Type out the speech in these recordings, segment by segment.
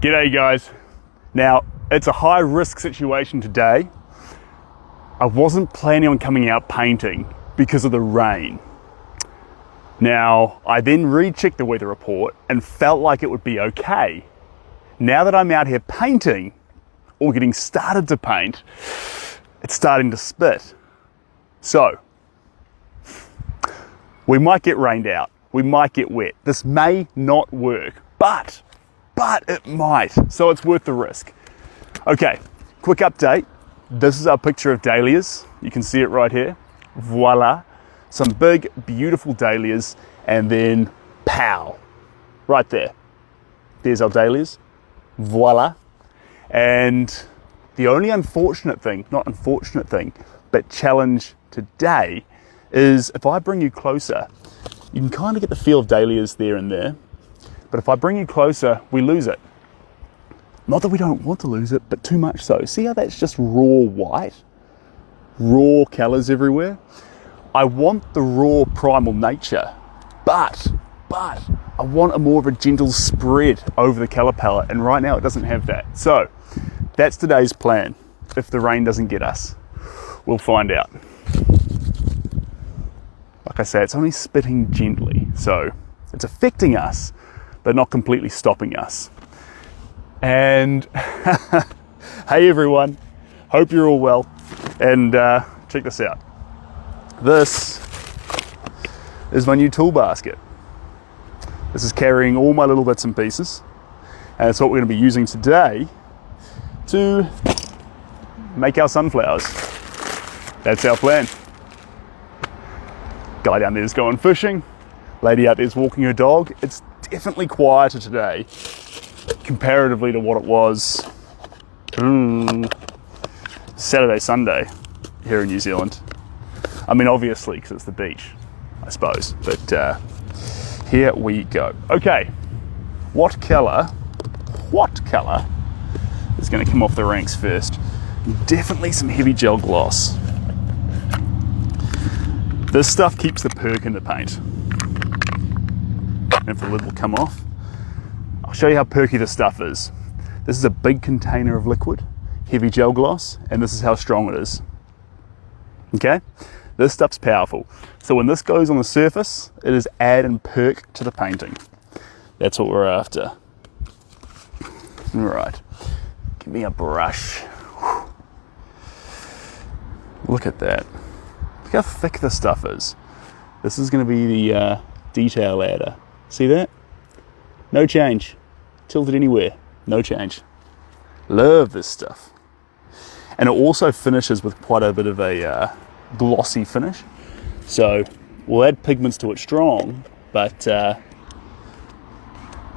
G'day guys. Now, it's a high risk situation today. I wasn't planning on coming out painting because of the rain. Now, I then rechecked the weather report and felt like it would be okay. Now that I'm out here painting, or getting started to paint, it's starting to spit. So, we might get rained out, we might get wet. This may not work, but it might, so it's worth the risk. Okay, quick update. This is our picture of dahlias. You can see it right here. Voila. Some big, beautiful dahlias, and then pow, right there. There's our dahlias. Voila. And the only but challenge today is if I bring you closer, you can kind of get the feel of dahlias there and there. But if I bring you closer, we lose it. Not that we don't want to lose it, but too much so. See how that's just raw white? Raw colours everywhere? I want the raw primal nature, but I want a more of a gentle spread over the colour palette, and right now it doesn't have that. So that's today's plan. If the rain doesn't get us, we'll find out. Like I say, it's only spitting gently, so it's affecting us, but not completely stopping us. And hey everyone, hope you're all well. And check this out. This is my new tool basket. This is carrying all my little bits and pieces, and it's what we're going to be using today to make our sunflowers. That's our plan. Guy down there is going fishing. Lady out there is walking her dog. It's definitely quieter today comparatively to what it was Saturday, Sunday here in New Zealand. I mean, obviously, because it's the beach, I suppose. But here we go. Okay, what colour is going to come off the ranks first? Definitely some heavy gel gloss. This stuff keeps the perk in the paint. And if the lid will come off, I'll show you how perky this stuff is. This is a big container of liquid, heavy gel gloss, and this is how strong it is. Okay? This stuff's powerful. So when this goes on the surface, it is add and perk to the painting. That's what we're after. All right, give me a brush. Look at that. Look how thick this stuff is. This is going to be the detail adder. See that? No change. Tilted anywhere. No change. Love this stuff. And it also finishes with quite a bit of a glossy finish. So we'll add pigments to it strong, but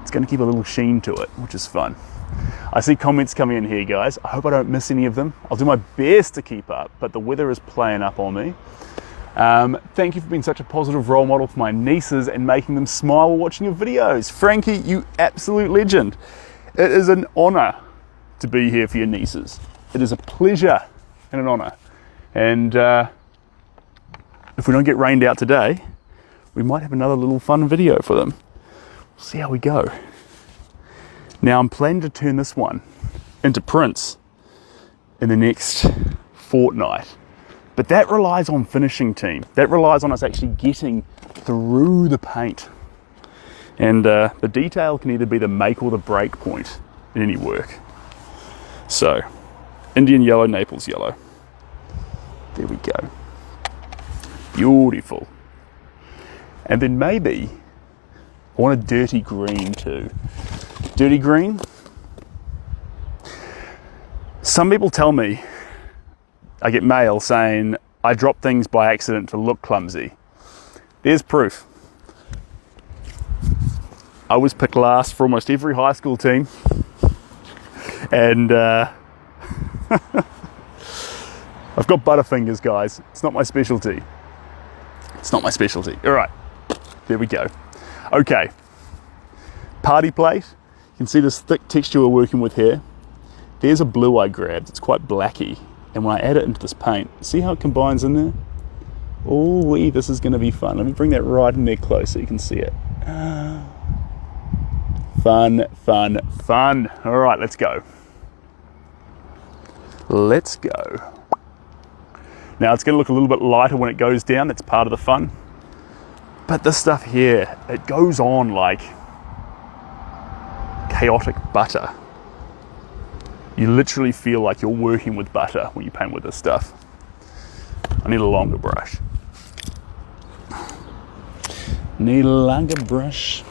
it's going to keep a little sheen to it, which is fun. I see comments coming in here, guys. I hope I don't miss any of them. I'll do my best to keep up, but the weather is playing up on me. Thank you for being such a positive role model for my nieces and making them smile while watching your videos. Frankie, you absolute legend. It is an honour to be here for your nieces. It is a pleasure and an honour. And if we don't get rained out today, we might have another little fun video for them. We'll see how we go. Now I'm planning to turn this one into prints in the next fortnight. But that relies on finishing team. That relies on us actually getting through the paint. And the detail can either be the make or the break point in any work. So, Indian yellow, Naples yellow. There we go. Beautiful. And then maybe I want a dirty green too. Dirty green. Some people tell me, I get mail saying I drop things by accident to look clumsy. There's proof. I was picked last for almost every high school team, and I've got butterfingers, guys. It's not my specialty. It's not my specialty. All right, there we go. Okay, party plate. You can see this thick texture we're working with here. There's a blue I grabbed. It's quite blacky. And when I add it into this paint, see how it combines in there? Oh, this is going to be fun. Let me bring that right in there close so you can see it. Fun, fun, fun. All right, let's go. Let's go. Now it's going to look a little bit lighter when it goes down. That's part of the fun. But this stuff here, it goes on like chaotic butter. You literally feel like you're working with butter when you paint with this stuff. I need a longer brush. Need a longer brush.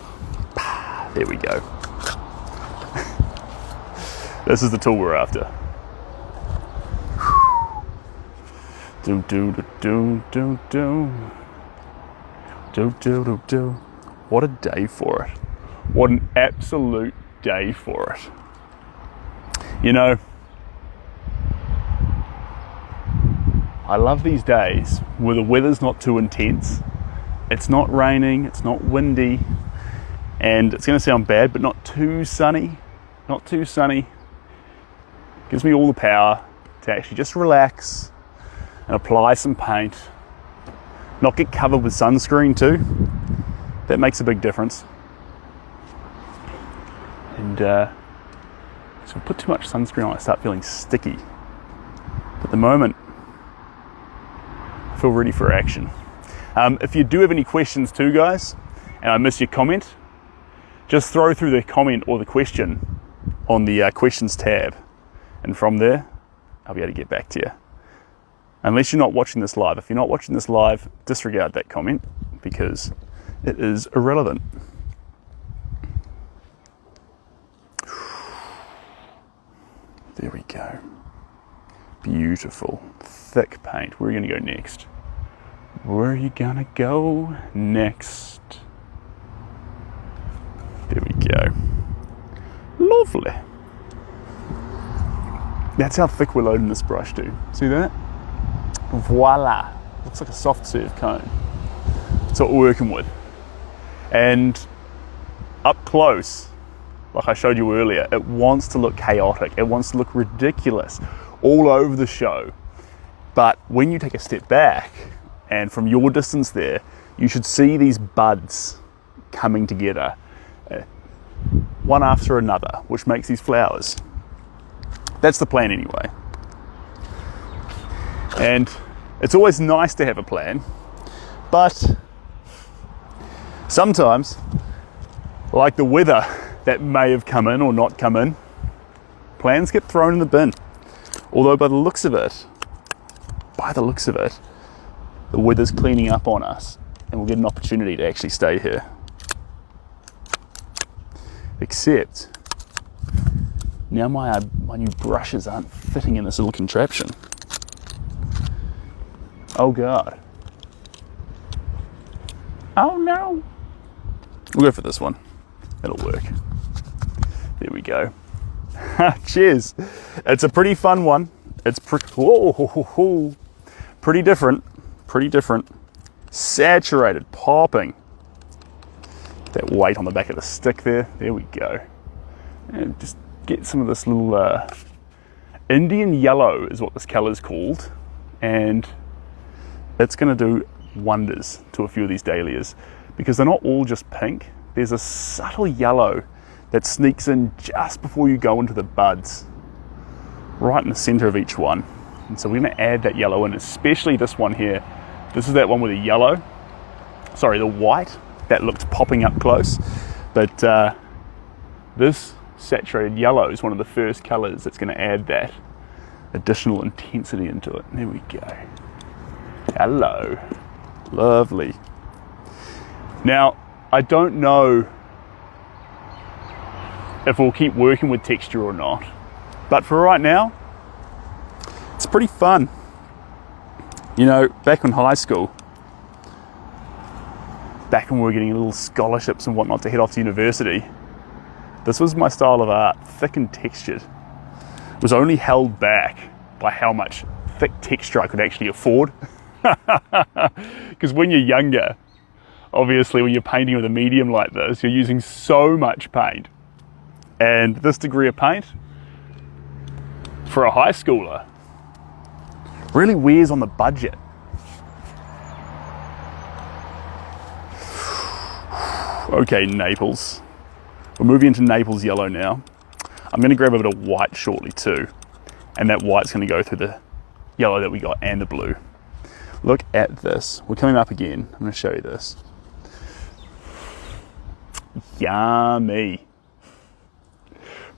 There we go. This is the tool we're after. Do do do do do do do do do do. What a day for it! What an absolute day for it! You know, I love these days where the weather's not too intense. It's not raining. It's not windy, and it's going to sound bad, but not too sunny. Not too sunny. Gives me all the power to actually just relax and apply some paint, not get covered with sunscreen too. That makes a big difference. And so if I put too much sunscreen on, I start feeling sticky. But at the moment, I feel ready for action. If you do have any questions too, guys, and I miss your comment, just throw through the comment or the question on the questions tab. And from there, I'll be able to get back to you. Unless you're not watching this live. If you're not watching this live, disregard that comment because it is irrelevant. There we go. Beautiful. Thick paint. Where are you going to go next? Where are you going to go next? There we go. Lovely. That's how thick we're loading this brush to. See that? Voila. Looks like a soft serve cone. That's what we're working with. And up close, like I showed you earlier, it wants to look chaotic. It wants to look ridiculous all over the show. But when you take a step back, and from your distance there, you should see these buds coming together, one after another, which makes these flowers. That's the plan anyway. And it's always nice to have a plan, but sometimes, like the weather that may have come in or not come in, plans get thrown in the bin. Although by the looks of it, the weather's cleaning up on us and we'll get an opportunity to actually stay here. Except, now my new brushes aren't fitting in this little contraption. Oh God. Oh no. We'll go for this one. It'll work. There we go. Cheers. It's a pretty fun one. It's pretty different. Pretty different. Saturated, popping. That weight on the back of the stick there. There we go. And just get some of this little Indian yellow is what this color is called, and it's going to do wonders to a few of these dahlias because they're not all just pink. There's a subtle yellow that sneaks in just before you go into the buds, right in the center of each one. And so we're going to add that yellow in, especially this one here. This is that one with the white that looked popping up close, but this saturated yellow is one of the first colors that's going to add that additional intensity into it. There we go. Hello. Lovely. Now, I don't know if we'll keep working with texture or not, but for right now, it's pretty fun. You know, back in high school, back when we were getting little scholarships and whatnot to head off to university, this was my style of art, thick and textured. It was only held back by how much thick texture I could actually afford. Because when you're younger, obviously when you're painting with a medium like this, you're using so much paint. And this degree of paint, for a high schooler, really wears on the budget. Okay, Naples. We're moving into Naples yellow now. I'm going to grab a bit of white shortly too, and that white's going to go through the yellow that we got and the blue. Look at this. We're coming up again. I'm going to show you this. Yummy.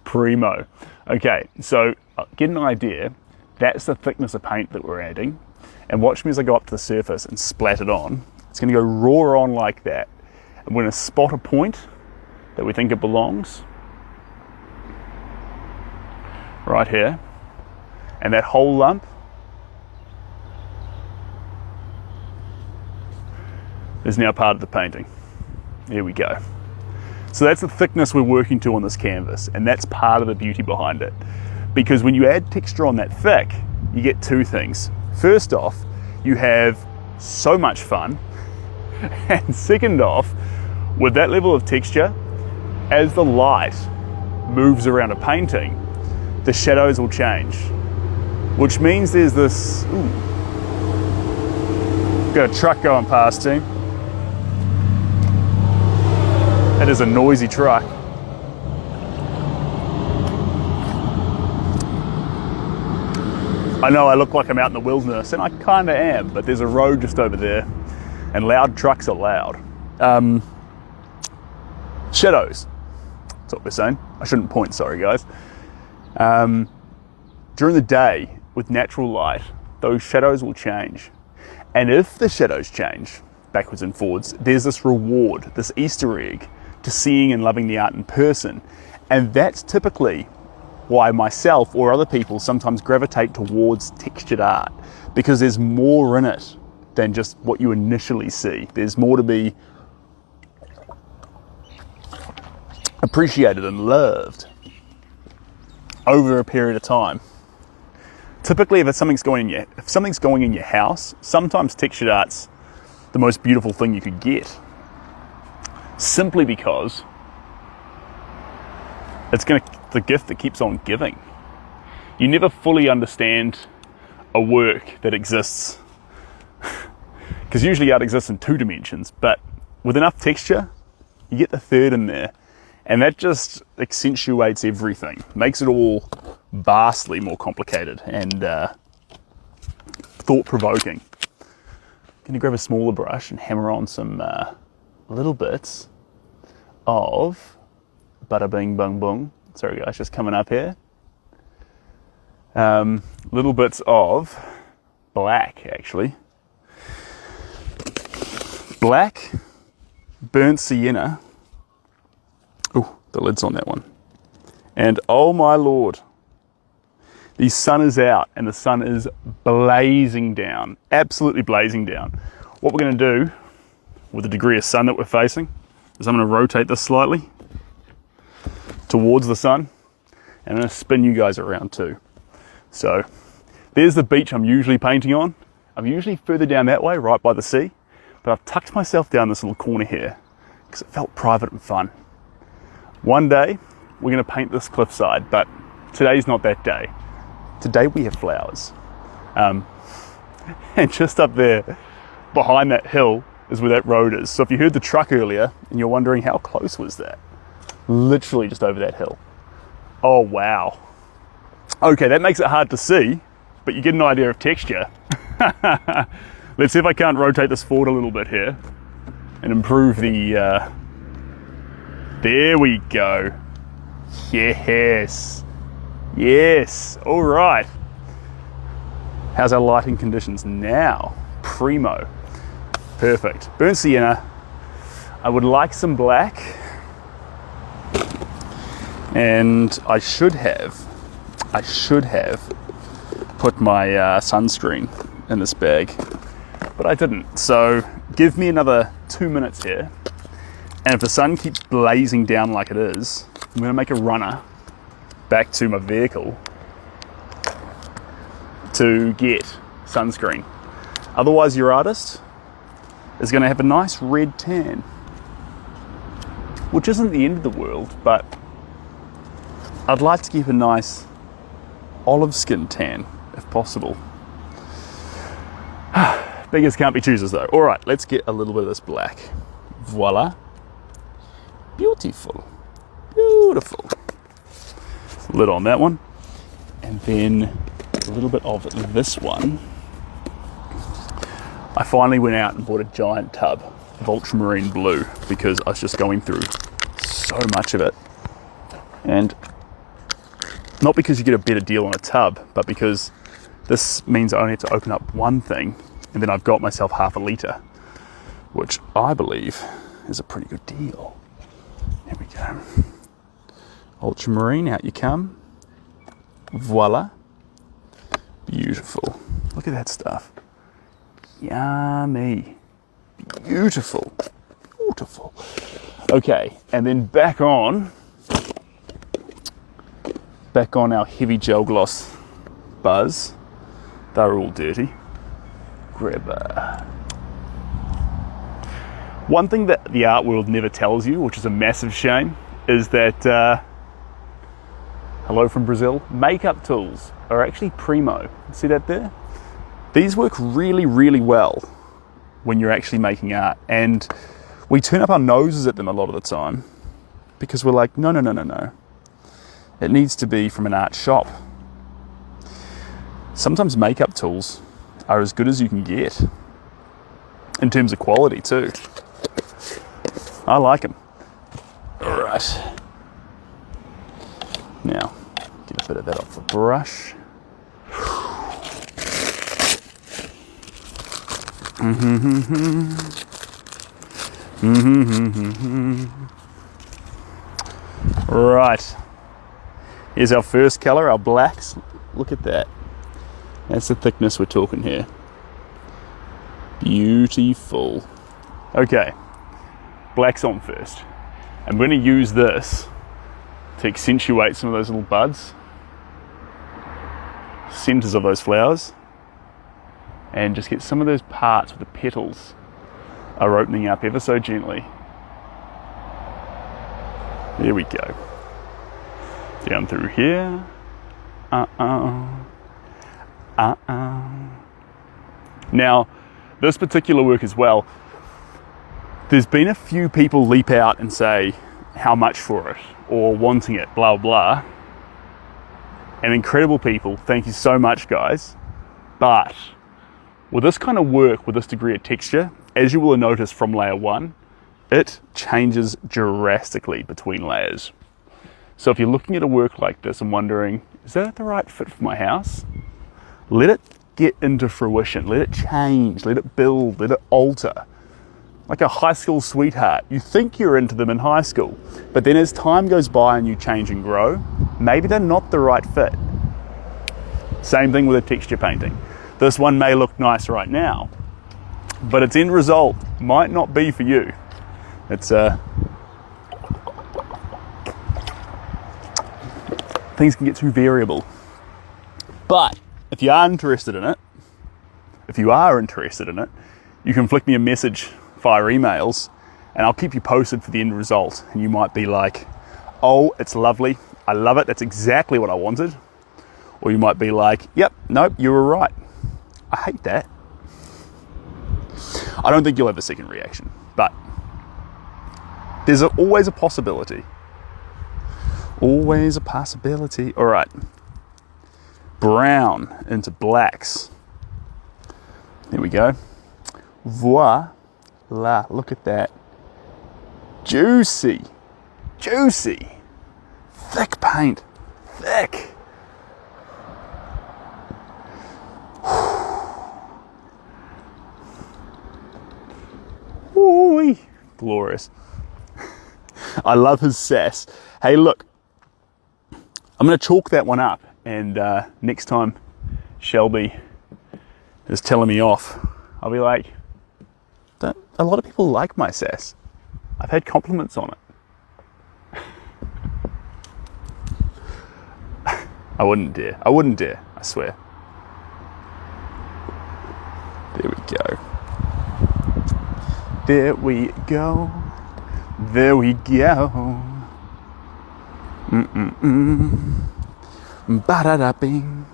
Primo. Okay, so get an idea. That's the thickness of paint that we're adding. And watch me as I go up to the surface and splat it on. It's going to go raw on like that. And we're going to spot a point that we think it belongs. Right here. And that whole lump is now part of the painting. There we go. So that's the thickness we're working to on this canvas, and that's part of the beauty behind it. Because when you add texture on that thick, you get two things. First off, you have so much fun, and second off, with that level of texture, as the light moves around a painting, the shadows will change, which means there's this, got a truck going past, team. That is a noisy truck. I know I look like I'm out in the wilderness, and I kind of am, but there's a road just over there, and loud trucks are loud. Shadows, that's what we're saying. I shouldn't point, sorry guys. During the day, with natural light, those shadows will change. And if the shadows change, backwards and forwards, there's this reward, this Easter egg, to seeing and loving the art in person. And that's typically why myself or other people sometimes gravitate towards textured art, because there's more in it than just what you initially see. There's more to be appreciated and loved over a period of time. Typically, if something's going in your house, sometimes textured art's the most beautiful thing you could get. Simply because it's the gift that keeps on giving. You never fully understand a work that exists, because usually art exists in 2 dimensions, but with enough texture, you get the third in there, and that just accentuates everything, makes it all vastly more complicated and thought-provoking. I'm going to grab a smaller brush and hammer on some little bits of bada bing bung bung. Sorry guys, just coming up here. Little bits of black, actually. Black, burnt sienna. Oh, the lid's on that one. And oh my lord, the sun is out and the sun is blazing down, absolutely blazing down. What we're going to do with the degree of sun that we're facing is I'm going to rotate this slightly towards the sun, and I'm going to spin you guys around too. So there's the beach I'm usually painting on. I'm usually further down that way, right by the sea, but I've tucked myself down this little corner here because it felt private and fun. One day we're going to paint this cliffside, but today's not that day. Today we have flowers. And just up there behind that hill is where that road is. So if you heard the truck earlier and you're wondering how close was that, literally just over that hill. Oh wow. Okay, that makes it hard to see, but you get an idea of texture. Let's see if I can't rotate this forward a little bit here and improve the, there we go. Yes. Yes, all right. How's our lighting conditions now? Primo. Perfect. Burnt sienna. I would like some black. And I should have put my sunscreen in this bag, but I didn't. So give me another 2 minutes here. And if the sun keeps blazing down like it is, I'm gonna make a runner back to my vehicle to get sunscreen. Otherwise your artist is going to have a nice red tan, which isn't the end of the world, but I'd like to keep a nice olive skin tan if possible. Beggars can't be choosers though. All right, let's get a little bit of this black. Voila. Beautiful. Beautiful. Lid on that one. And then a little bit of this one. I finally went out and bought a giant tub of ultramarine blue because I was just going through so much of it. And not because you get a better deal on a tub, but because this means I only have to open up one thing and then I've got myself half a litre, which I believe is a pretty good deal. Here we go. Ultramarine, out you come. Voila. Beautiful. Look at that stuff. Yummy. Beautiful. Beautiful. Okay, and then back on our heavy gel gloss buzz. They're all dirty. Grab a... One thing that the art world never tells you, which is a massive shame, is that, hello from Brazil, makeup tools are actually primo. See that there? These work really, really well when you're actually making art. And we turn up our noses at them a lot of the time because we're like, no. It needs to be from an art shop. Sometimes makeup tools are as good as you can get in terms of quality too. I like them. All right. Now, get a bit of that off the brush. Right. Here's our first colour, our blacks. Look at that. That's the thickness we're talking here. Beautiful. Okay, black's on first. I'm going to use this to accentuate some of those little buds, centres of those flowers, and just get some of those parts where the petals are opening up ever so gently. There we go. Down through here. Now, this particular work as well, there's been a few people leap out and say how much for it or wanting it, blah, blah. And incredible people, thank you so much, guys. But with this kind of work, with this degree of texture, as you will notice from layer 1, it changes drastically between layers. So if you're looking at a work like this and wondering, is that the right fit for my house? Let it get into fruition, let it change, let it build, let it alter. Like a high school sweetheart, you think you're into them in high school, but then as time goes by and you change and grow, maybe they're not the right fit. Same thing with a texture painting. This one may look nice right now, but its end result might not be for you. It's things can get too variable. But if you are interested in it, you can flick me a message via emails and I'll keep you posted for the end result. And you might be like, oh, it's lovely, I love it, that's exactly what I wanted. Or you might be like, yep, nope, you were right, I hate that. I don't think you'll have a second reaction, but there's always a possibility. Always a possibility. All right. Brown into blacks. There we go. Voila. Look at that. Juicy. Juicy. Thick paint. Thick. Ooh-wee. Glorious. I love his sass. Hey, look. I'm going to chalk that one up, and next time Shelby is telling me off, I'll be like, a lot of people like my sass. I've had compliments on it. I wouldn't dare, I swear. There we go. There we go. There we go. Ba-da-da-bing.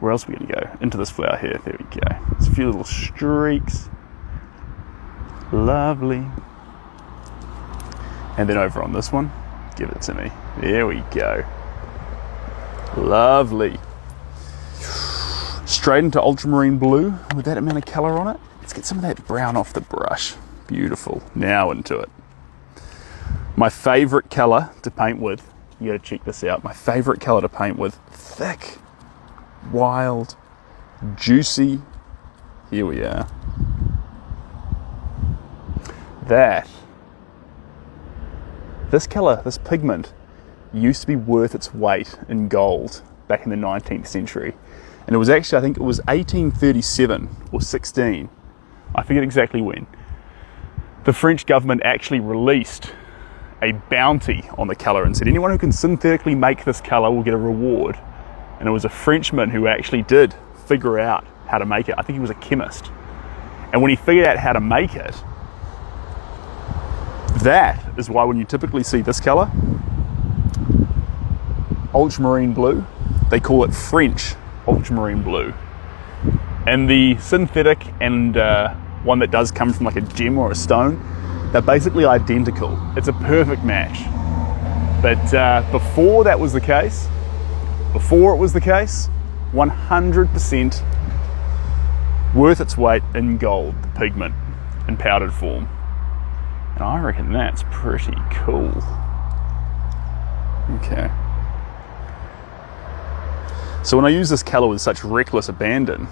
Where else are we going to go? Into this flower here. There we go. There's a few little streaks. Lovely. And then over on this one, give it to me. There we go. Lovely. Straight into ultramarine blue with that amount of colour on it. Let's get some of that brown off the brush. Beautiful. Now into it. My favourite colour to paint with, you gotta check this out. My favourite colour to paint with, thick, wild, juicy. Here we are. This colour, this pigment, used to be worth its weight in gold back in the 19th century. And it was actually, I think it was 1837 or 16, I forget exactly when, the French government actually released a bounty on the colour and said anyone who can synthetically make this colour will get a reward. And it was a Frenchman who actually did figure out how to make it. I think he was a chemist. And when he figured out how to make it, that is why when you typically see this colour, ultramarine blue, they call it French ultramarine blue. And the synthetic and one that does come from like a gem or a stone, they're basically identical. It's a perfect match. But before it was the case, 100% worth its weight in gold, the pigment, in powdered form. And I reckon that's pretty cool. Okay. So when I use this colour with such reckless abandon,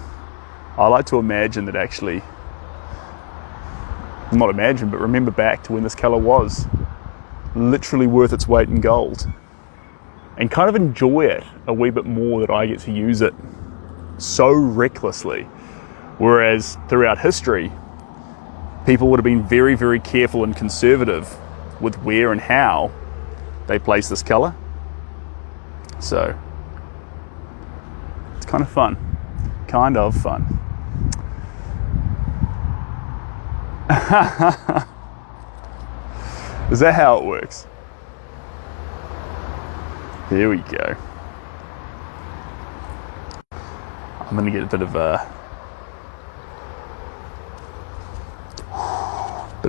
I like to imagine that actually, not imagine, but remember back to when this colour was literally worth its weight in gold. And kind of enjoy it a wee bit more that I get to use it so recklessly. Whereas throughout history, people would have been very, very careful and conservative with where and how they place this colour. So, it's kind of fun. Kind of fun. Is that how it works? Here we go. I'm going to get a bit of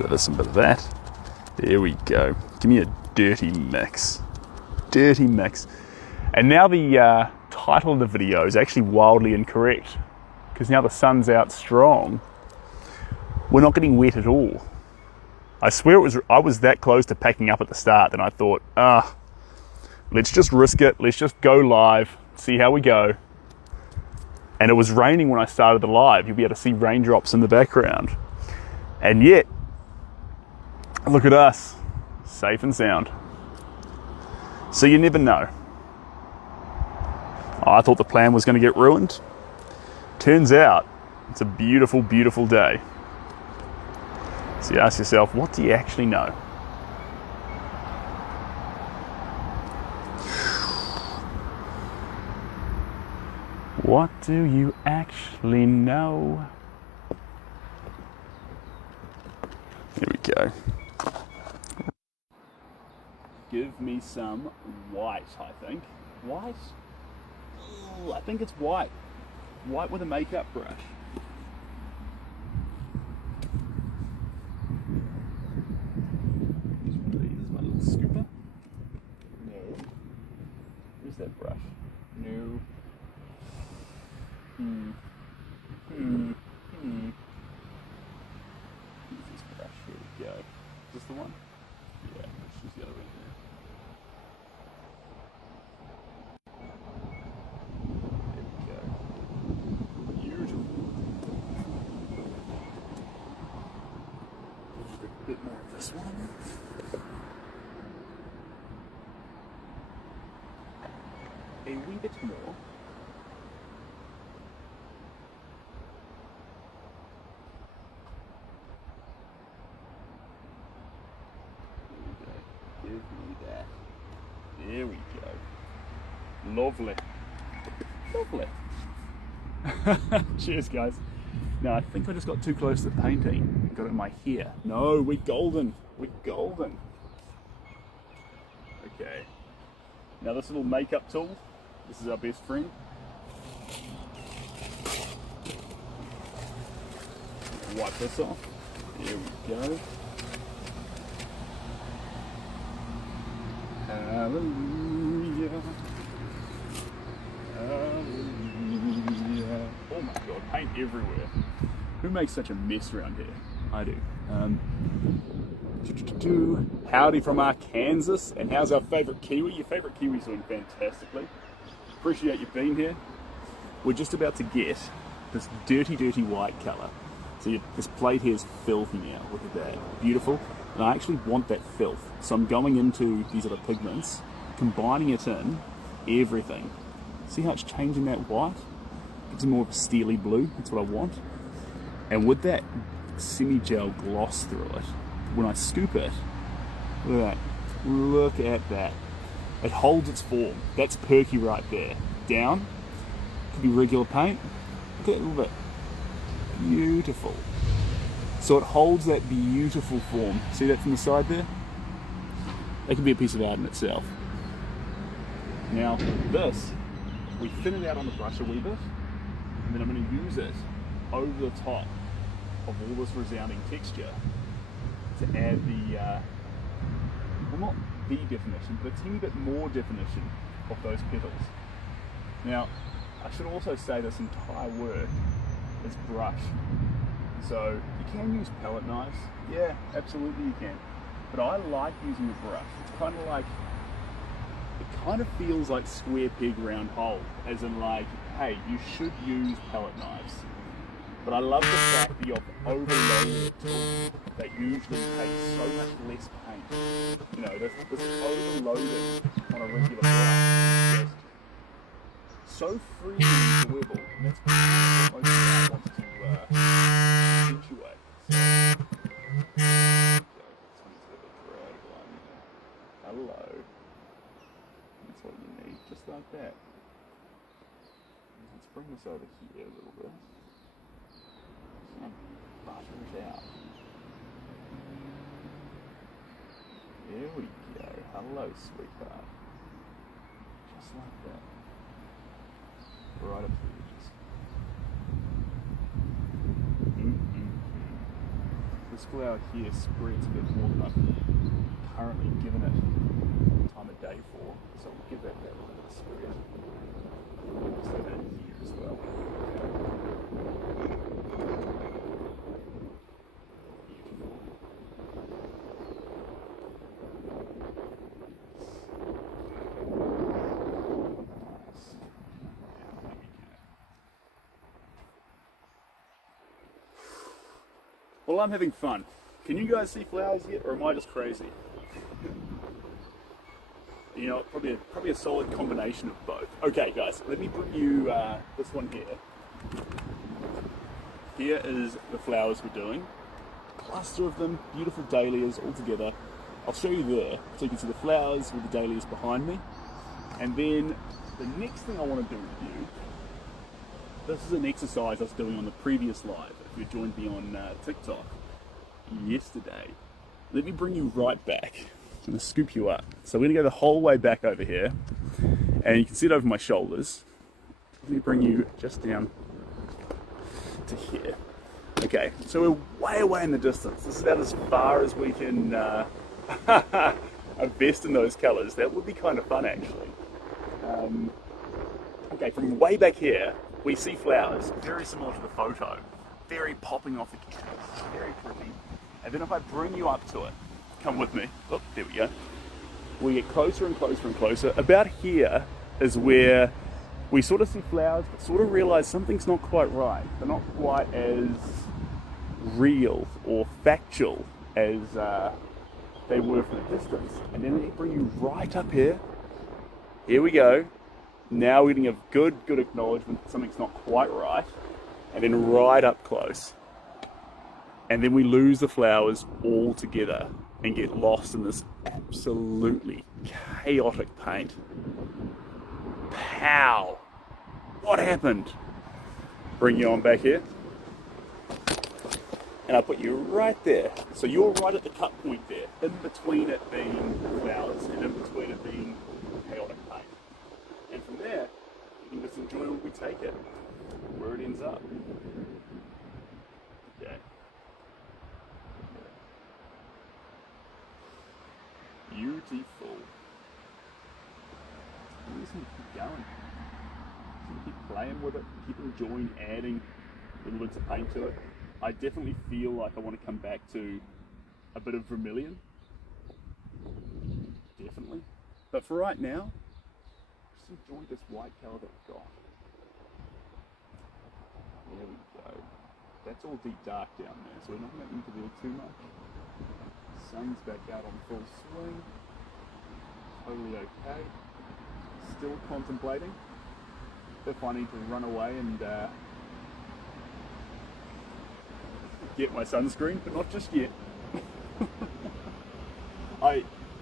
this and bit of that. There we go. Give me a dirty mix. Dirty mix. And now the title of the video is actually wildly incorrect, because now the sun's out strong. We're not getting wet at all. I swear I was that close to packing up at the start, then I thought, let's just risk it. Let's just go live, see how we go. And it was raining when I started the live. You'll be able to see raindrops in the background. And yet, look at us, safe and sound. So you never know. I thought the plan was going to get ruined. Turns out, it's a beautiful, beautiful day. So you ask yourself, what do you actually know? What do you actually know? Here we go. Give me some white, I think. White? Ooh, I think it's white. White with a makeup brush. Use one of these as my little scooper. No. Where's that brush? No. Use this brush. Here we go. Is this the one? Yeah, let's use the other one there. There we go. Beautiful. Just a bit more of this one. A wee bit more. Give me that. There we go. Lovely. Lovely. Cheers, guys. Now, I think I just got too close to the painting. Got it in my hair. No, we're golden. We're golden. Okay. Now, this little makeup tool, this is our best friend. Wipe this off. There we go. Hallelujah. Hallelujah. Oh my God, paint everywhere. Who makes such a mess around here? I do. Howdy from Arkansas, and how's our favourite Kiwi? Your favourite Kiwi's doing fantastically. Appreciate you being here. We're just about to get this dirty, dirty white colour. So this plate here is filthy now. Look at that. Beautiful. And I actually want that filth. So I'm going into these other pigments, combining it in everything. See how it's changing that white? Gives it more of a steely blue. That's what I want. And with that semi-gel gloss through it, when I scoop it, look at that. Look at that. It holds its form. That's perky right there. Down. Could be regular paint. Look at that a little bit. Beautiful. So it holds that beautiful form. See that from the side there? That could be a piece of art in itself. Now this, we thin it out on the brush a wee bit, and then I'm going to use it over the top of all this resounding texture to add the, well, not the definition, but a teeny bit more definition of those petals. Now, I should also say this entire work is brushed. So you can use palette knives. Yeah, absolutely you can. But I like using a brush. It's kind of like, it kind of feels like square peg round hole, as in like, hey, you should use palette knives. But I love the fact that you've overloaded a tool that usually takes so much less paint. You know, this overloading on a regular brush is just so free and enjoyable. That's kind of what most art wants to accentuate. So, hello. That's what you need, just like that. Let's bring this over here a little bit. And butter it out. There we go. Hello, sweetheart. Just like that. Right up to the edges. This flower here spreads a bit more than I've currently given it time of day for, so we'll give that little bit of spread. So that here as well. Well, I'm having fun. Can you guys see flowers yet, or am I just crazy? You know, probably a solid combination of both. Okay, guys, let me bring you this one here. Here is the flowers we're doing. A cluster of them, beautiful dahlias all together. I'll show you there, so you can see the flowers with the dahlias behind me. And then the next thing I want to do with you, this is an exercise I was doing on the previous live, if you joined me on TikTok yesterday. Let me bring you right back. I'm going to scoop you up. So we're going to go the whole way back over here, and you can see it over my shoulders. Let me bring you just down to here. Okay, so we're way away in the distance. This is about as far as we can invest in those colours. That would be kind of fun, actually. Okay, from way back here, we see flowers, very similar to the photo, very popping off the canvas, very pretty. And then if I bring you up to it, come with me, oh, there we go. We get closer and closer and closer. About here is where we sort of see flowers, but sort of realize something's not quite right. They're not quite as real or factual as they were from a distance. And then they bring you right up here. Here we go. Now we're getting a good acknowledgement that something's not quite right, and then right up close. And then we lose the flowers altogether and get lost in this absolutely chaotic paint. Pow! What happened? Bring you on back here. And I'll put you right there. So you're right at the cut point there, in between it being flowers and in between it being chaotic paint. And from there, you can just enjoy where we take it, where it ends up. Okay. Beautiful. just need to keep going. Just need to keep playing with it, keep enjoying adding little bits of paint to it. I definitely feel like I want to come back to a bit of vermilion. Definitely. But for right now, just enjoy this white colour that we've got. There we go. That's all deep dark down there, so we're not going to intervene too much. Sun's back out on full swing. Totally okay. Still contemplating if I need to run away and get my sunscreen, but not just yet.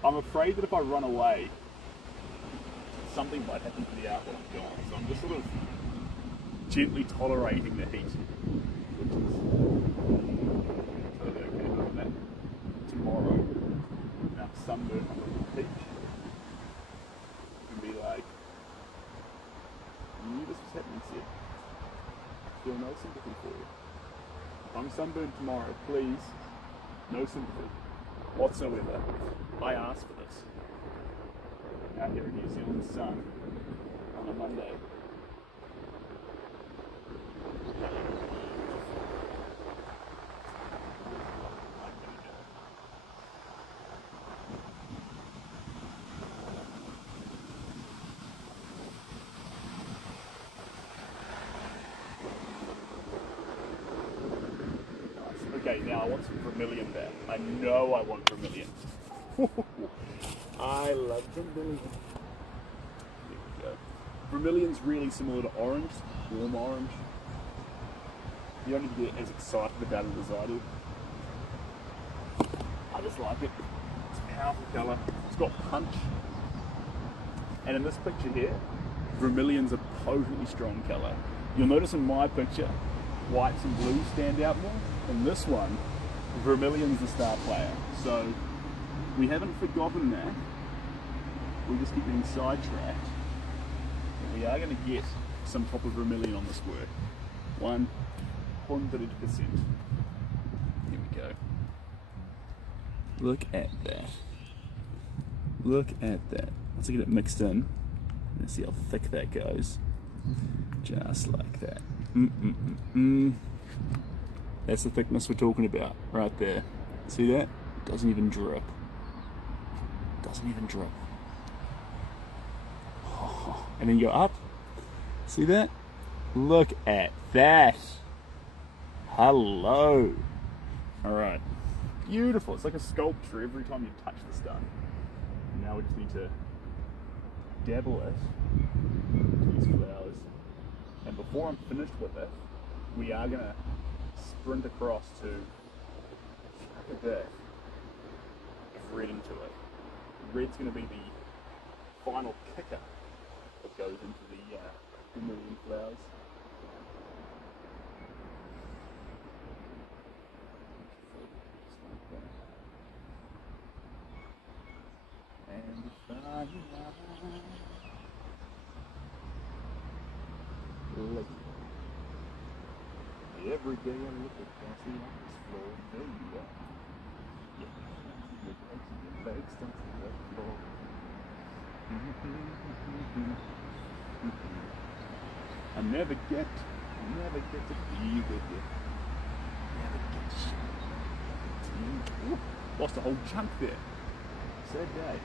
I'm afraid that if I run away, something might happen to the artwork I'm gone. So I'm just sort of gently tolerating the heat, which is totally okay with that. Tomorrow, sunburn on the beach, and be like, you knew this was happening, Sid. I feel no sympathy for you. If I'm sunburned tomorrow, please, no sympathy whatsoever. I asked for this. Out here in New Zealand sun on a Monday. Okay, now I want some vermilion there. I know I want vermilion. I love vermilion. There we go. Vermilion's really similar to orange, warm orange. You don't need to get as excited about it as I do. I just like it. It's a powerful colour. It's got punch. And in this picture here, vermilion's a potently strong colour. You'll notice in my picture, whites and blues stand out more. In this one, vermilion's the star player. So we haven't forgotten that. We just keep getting sidetracked. But we are going to get some proper vermilion on this work. 100%. Here we go. Look at that. Look at that. Once I get it mixed in, let's see how thick that goes. Just like that. That's the thickness we're talking about right there. See that? Doesn't even drip. Doesn't even drip. Oh, and then you go up. See that? Look at that. Hello. All right. Beautiful. It's like a sculpture every time you touch the stuff. Now we just need to dabble it into these flowers. And before I'm finished with it, we are going to sprint across to a bit of red into it. Red's going to be the final kicker that goes into the vermilion flowers. And every day I look across the office floor, there you are. Your legs don't see the floor. I never get to be with you. Never get to. Ooh, lost a whole chunk there. Sad day.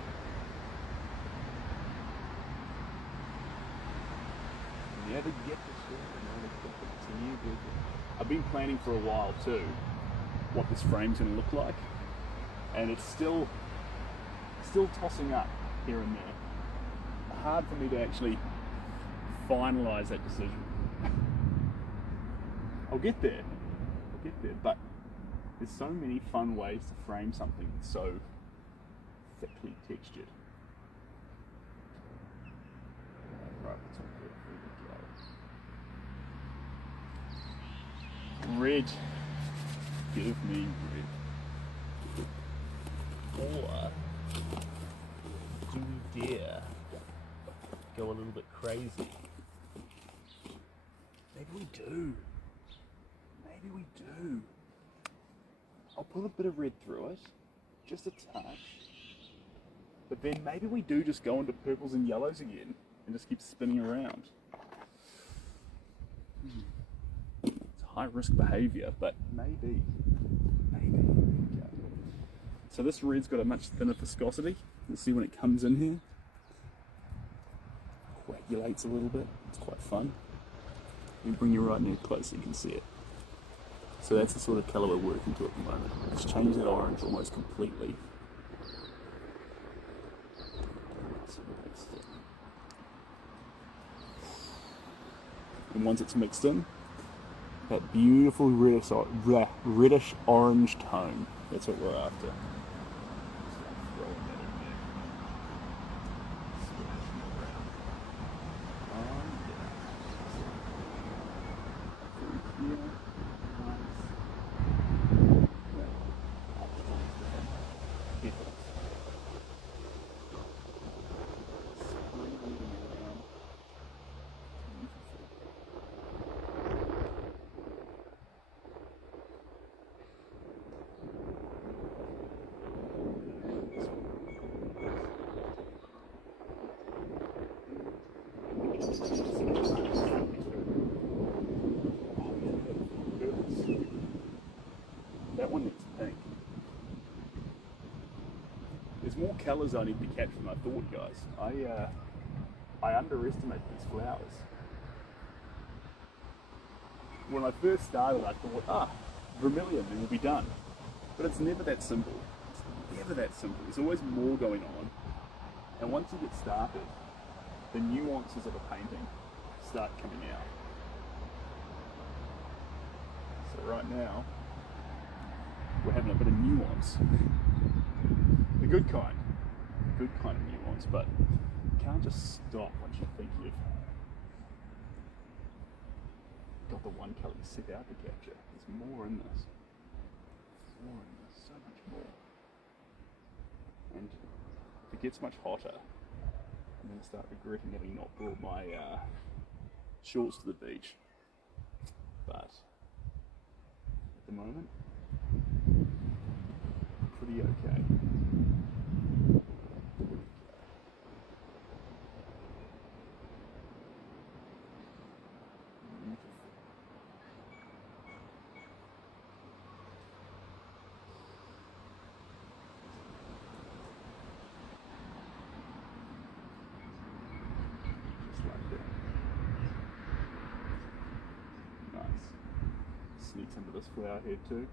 Never get to share, never get to continue with you. I've been planning for a while too what this frame's going to look like, and it's still tossing up here and there. Hard for me to actually finalise that decision. I'll get there, but there's so many fun ways to frame something that's so thickly textured. Right, let's look at red. Give me red. Or do you dare go a little bit crazy? Maybe we do. Maybe we do. I'll put a bit of red through it, just a touch. But then maybe we do just go into purples and yellows again. and just keep spinning around. It's high risk behaviour, but maybe. Okay. So this red's got a much thinner viscosity. You'll see when it comes in here, coagulates a little bit. It's quite fun. Let me bring you right near close so you can see it. So that's the sort of colour we're working to at the moment. Let's change that orange almost completely. And once it's mixed in, that beautiful reddish orange tone, that's what we're after. That one needs pink. There's more colours I need to catch than I thought, guys. I underestimate these flowers. When I first started, I thought, vermilion, and we'll be done. But it's never that simple. It's never that simple. There's always more going on. And once you get started, the nuances of a painting start coming out. So right now, we're having a bit of nuance. The good kind of nuance, but you can't just stop once you think you've got the one colour you set out to capture. There's more in this. So much more. And if it gets much hotter, I'm going to start regretting having not brought my shorts to the beach. But at the moment, pretty okay. Sneaks into this flower head too.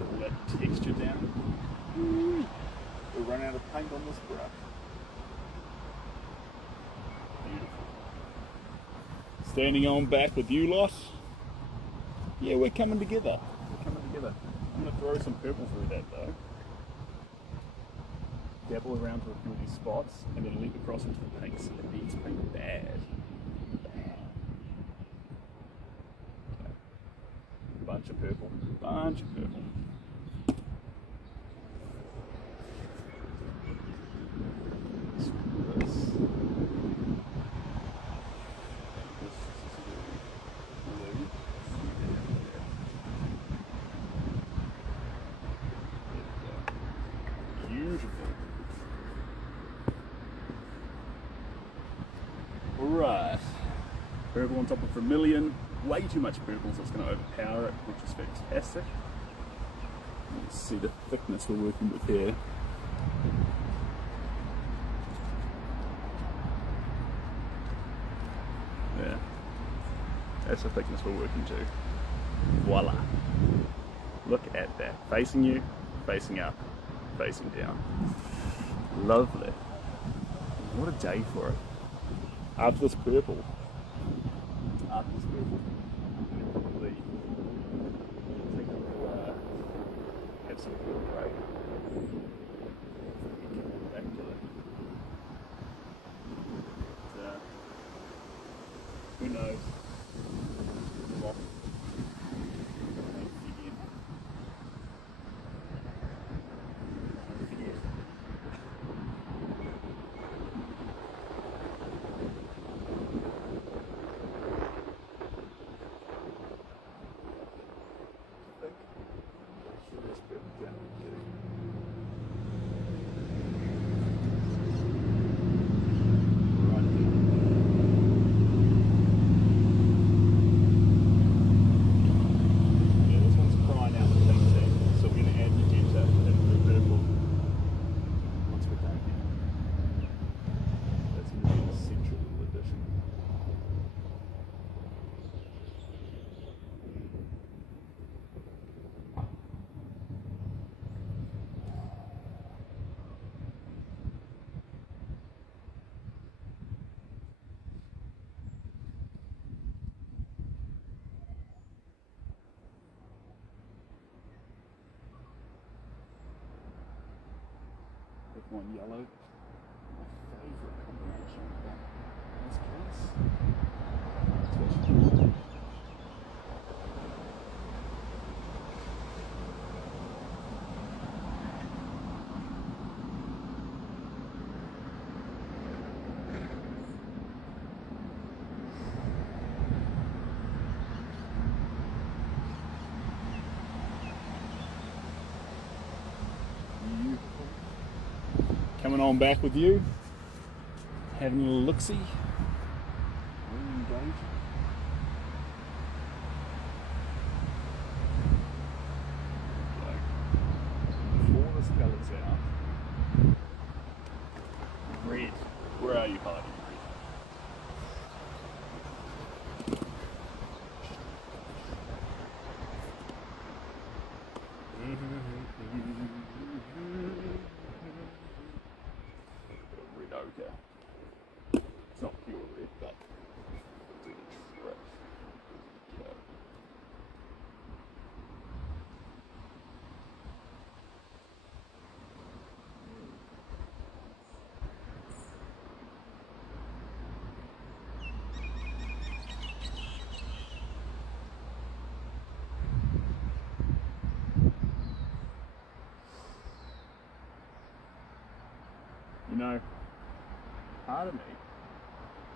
All that texture down. We'll run out of paint on this brush. Standing on back with you lot. Yeah, we're coming together. I'm going to throw some purple through that though. Dabble around to a few of these spots and then leap across into the pinks. It needs pink bad. Okay. Bunch of purple. Alright, purple on top of vermilion, way too much purple so it's going to overpower it, which is fantastic. Let's see the thickness we're working with here. Yeah, that's the thickness we're working to. Voila! Look at that, facing you, facing up, facing down. Lovely. What a day for it. After this purple, I'm going to probably take a little, have some cool break. Back to it. But, who knows? I'm off. purple and yellow. My favourite combination of that in this case. That's what you do. Coming on back with you, having a little look-see, re-engage. Before this colour's out, red, where are you hiding? Red ochre. It's not pure red, but do the trick. There we go. You know, part of me,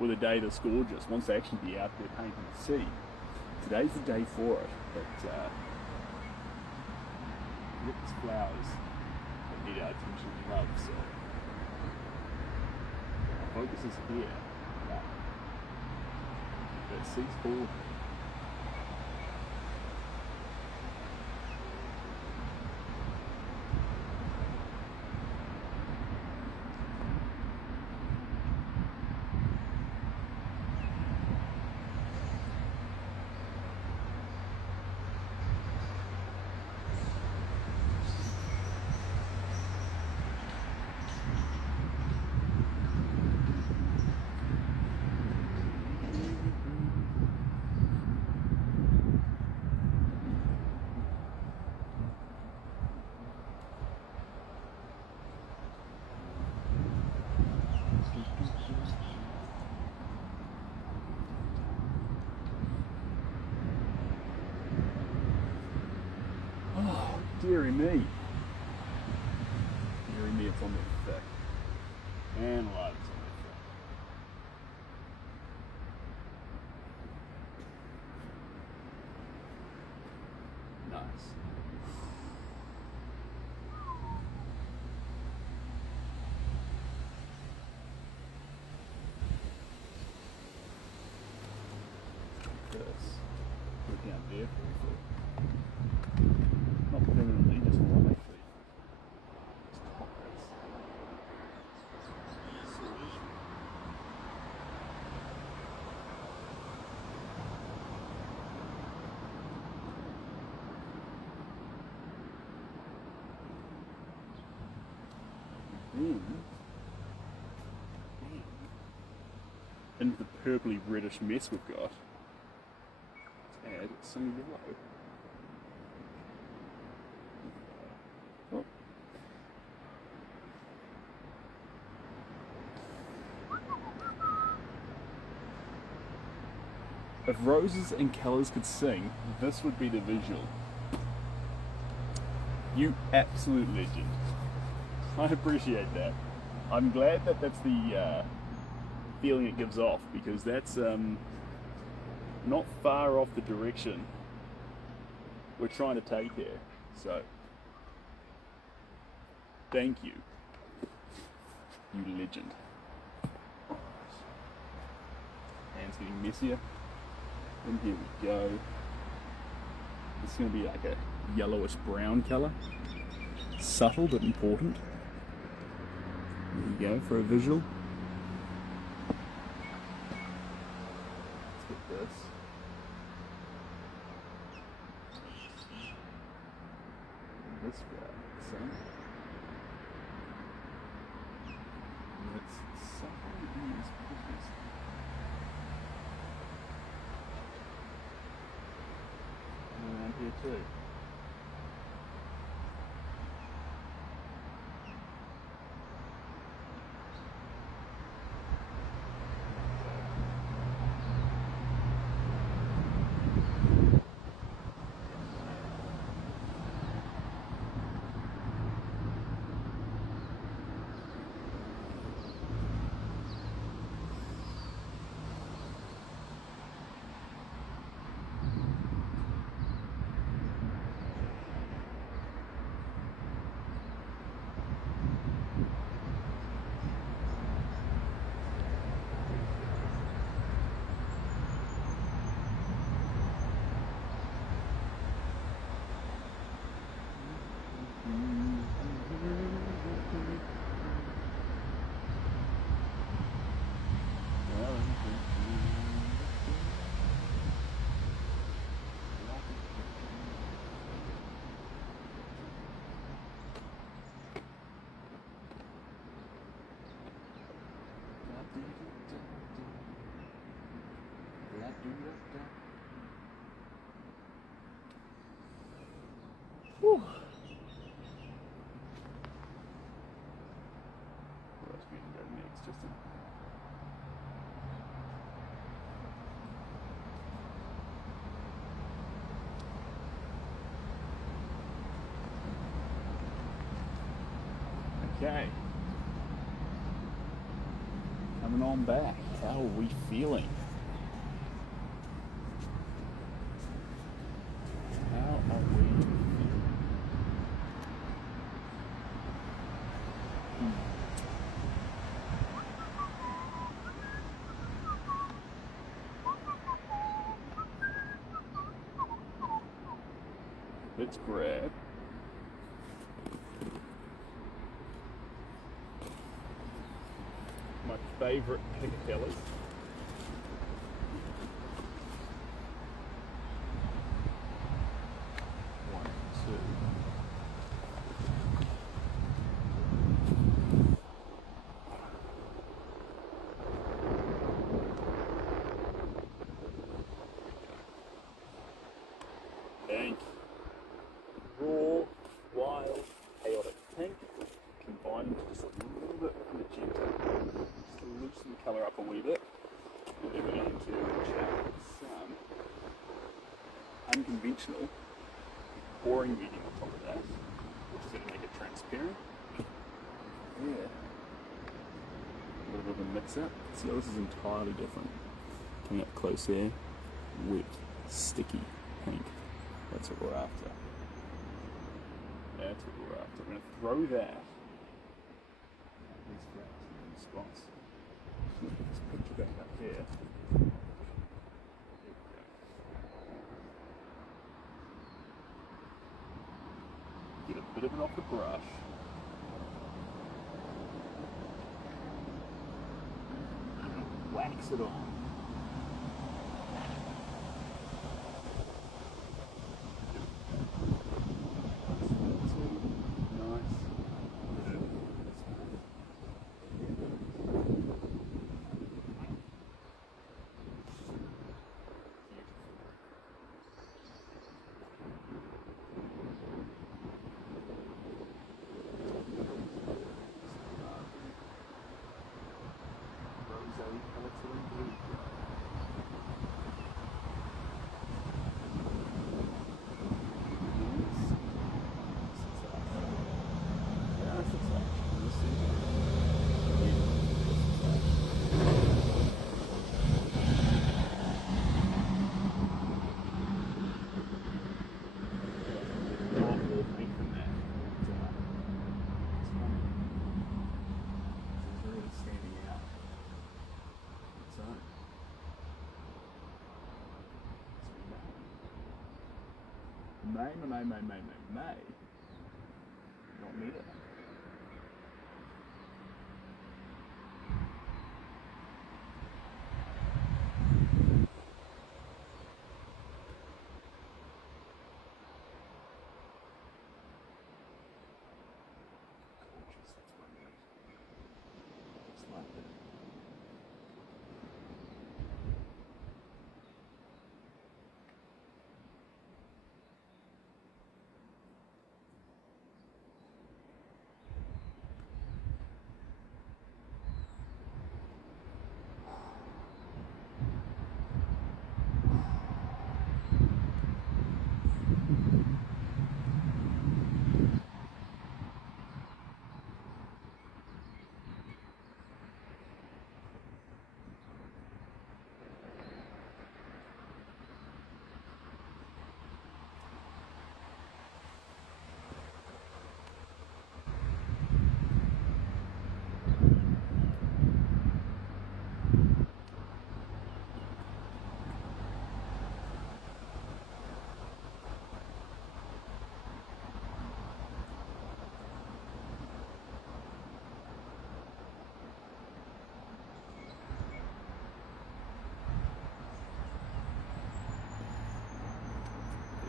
with a day that's gorgeous, wants to actually be out there painting the city. Today's the day for it, but look, flowers that need our attention and love, so our focus is here. But sees forward. Oh, dearie me. Dearie me, it's on their thick. And light is on their thick. Nice. This. Put it down there briefly. Not permanently, just for my feet. Just pockets. Then, into the purpley reddish mess we've got, let's add some yellow. Oh. If roses and colours could sing, this would be the visual. You absolute legend. I appreciate that. I'm glad that that's the feeling it gives off, because that's not far off the direction we're trying to take here. So, thank you. You legend. Hands getting messier. And here we go. This is going to be like a yellowish brown colour. Subtle but important. There you go for a visual. Let's get this. This guy. Same. Let's separate these pictures. And around here too. Okay. Coming on back. How are we feeling? How are we feeling? Let's grab my favourite picatellas. One, two. Pink. Raw, wild, chaotic pink, combined with just a little bit of magenta, just to loosen the colour up a wee bit. And then we're going to chat some unconventional pouring medium on top of that, which is going to make it transparent. Yeah. A little bit of a mix up. See how this is entirely different. Coming up close here, wet, sticky pink. That's what we're after. That's what we're after. I'm going to throw that. These flowers in the spots. Put this picture back up here. There we go. Get a bit of it off the brush. And wax it on. May. Not need it. Gorgeous, that's what I need. Just like that.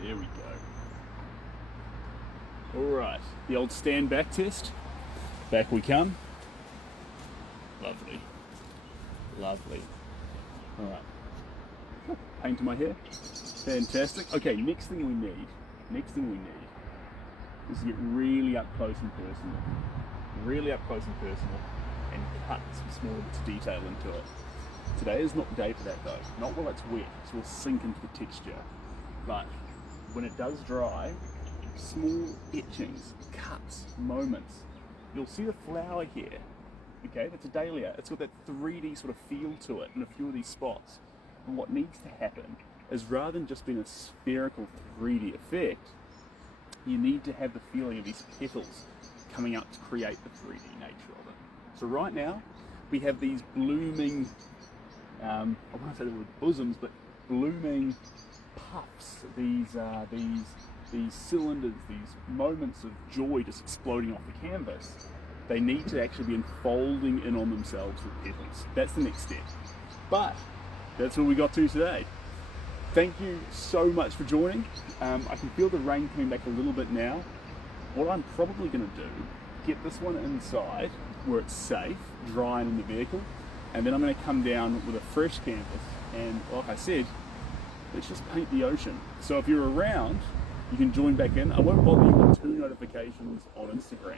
There we go. Alright, the old stand back test. Back we come. Lovely. Lovely. Alright. Paint to my hair. Fantastic. Okay, next thing we need is to get really up close and personal. Really up close and personal and cut some small bits of detail into it. Today is not the day for that though. Not while it's wet, so we'll sink into the texture. But when it does dry, small etchings, cuts, moments you'll see the flower here. Okay, that's a dahlia. It's got that 3D sort of feel to it in a few of these spots. And what needs to happen is, rather than just being a spherical 3D effect, you need to have the feeling of these petals coming up to create the 3D nature of it. So right now, we have these blooming, I want to say the word bosoms, but blooming puffs, these cylinders, these moments of joy just exploding off the canvas. They need to actually be unfolding in on themselves with petals. That's the next step. But that's what we got to today. Thank you so much for joining. I can feel the rain coming back a little bit now. What I'm probably going to do, get this one inside where it's safe, drying in the vehicle, and then I'm going to come down with a fresh canvas, and like I said, let's just paint the ocean. So if you're around, you can join back in. I won't bother you with 2 notifications on Instagram.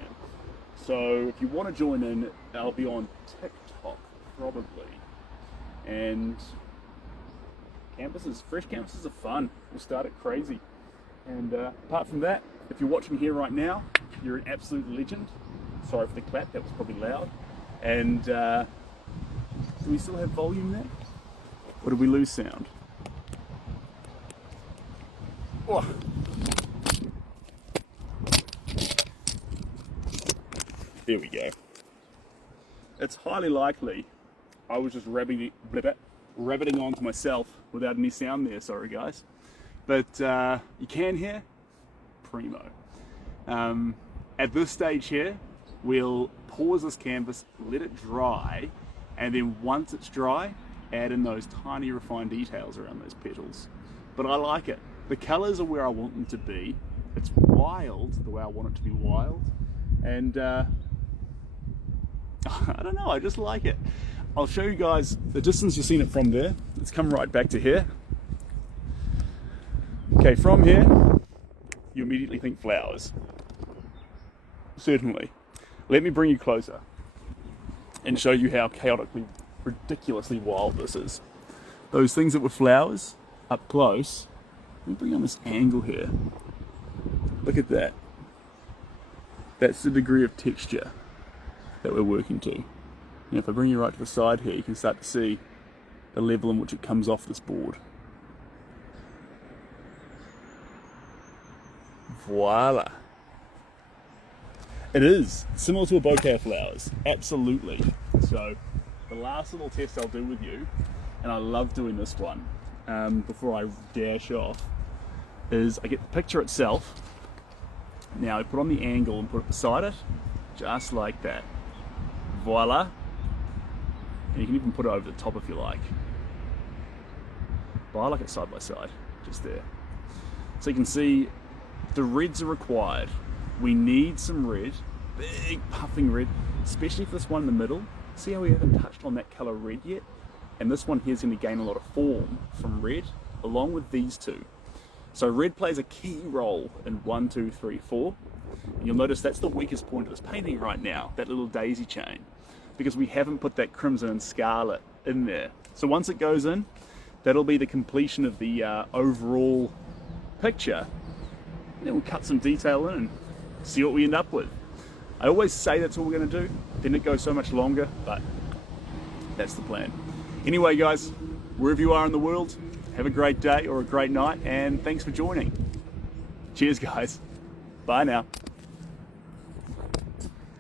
So if you want to join in, I'll be on TikTok probably. And fresh canvases are fun. We'll start it crazy. And apart from that, if you're watching here right now, you're an absolute legend. Sorry for the clap, that was probably loud. And do we still have volume there? Or did we lose sound? Oh. There we go. It's highly likely I was just rabbiting onto myself without any sound there, sorry guys. But you can hear, primo. At this stage here, we'll pause this canvas, let it dry, and then once it's dry, add in those tiny refined details around those petals. But I like it. The colours are where I want them to be. It's wild the way I want it to be wild. And I don't know, I just like it. I'll show you guys the distance you've seen it from there. Let's come right back to here. Okay, from here, you immediately think flowers. Certainly. Let me bring you closer and show you how chaotically, ridiculously wild this is. Those things that were flowers, up close, let me bring on this angle here. Look at that. That's the degree of texture that we're working to. Now if I bring you right to the side here, you can start to see the level in which it comes off this board. Voila. It is similar to a bouquet of flowers, absolutely. So the last little test I'll do with you, and I love doing this one before I dash off, is I get the picture itself. Now I put on the angle and put it beside it, just like that. Voila. And you can even put it over the top if you like. But I like it side by side, just there. So you can see the reds are required. We need some red, big puffing red, especially for this one in the middle. See how we haven't touched on that colour red yet? And this one here is going to gain a lot of form from red, along with these two. So red plays a key role in 1, 2, 3, 4. And you'll notice that's the weakest point of this painting right now, that little daisy chain, because we haven't put that crimson and scarlet in there. So once it goes in, that'll be the completion of the overall picture. And then we'll cut some detail in and see what we end up with. I always say that's what we're going to do, then it goes so much longer, but that's the plan. Anyway guys, wherever you are in the world, have a great day or a great night, and thanks for joining. Cheers guys. Bye now.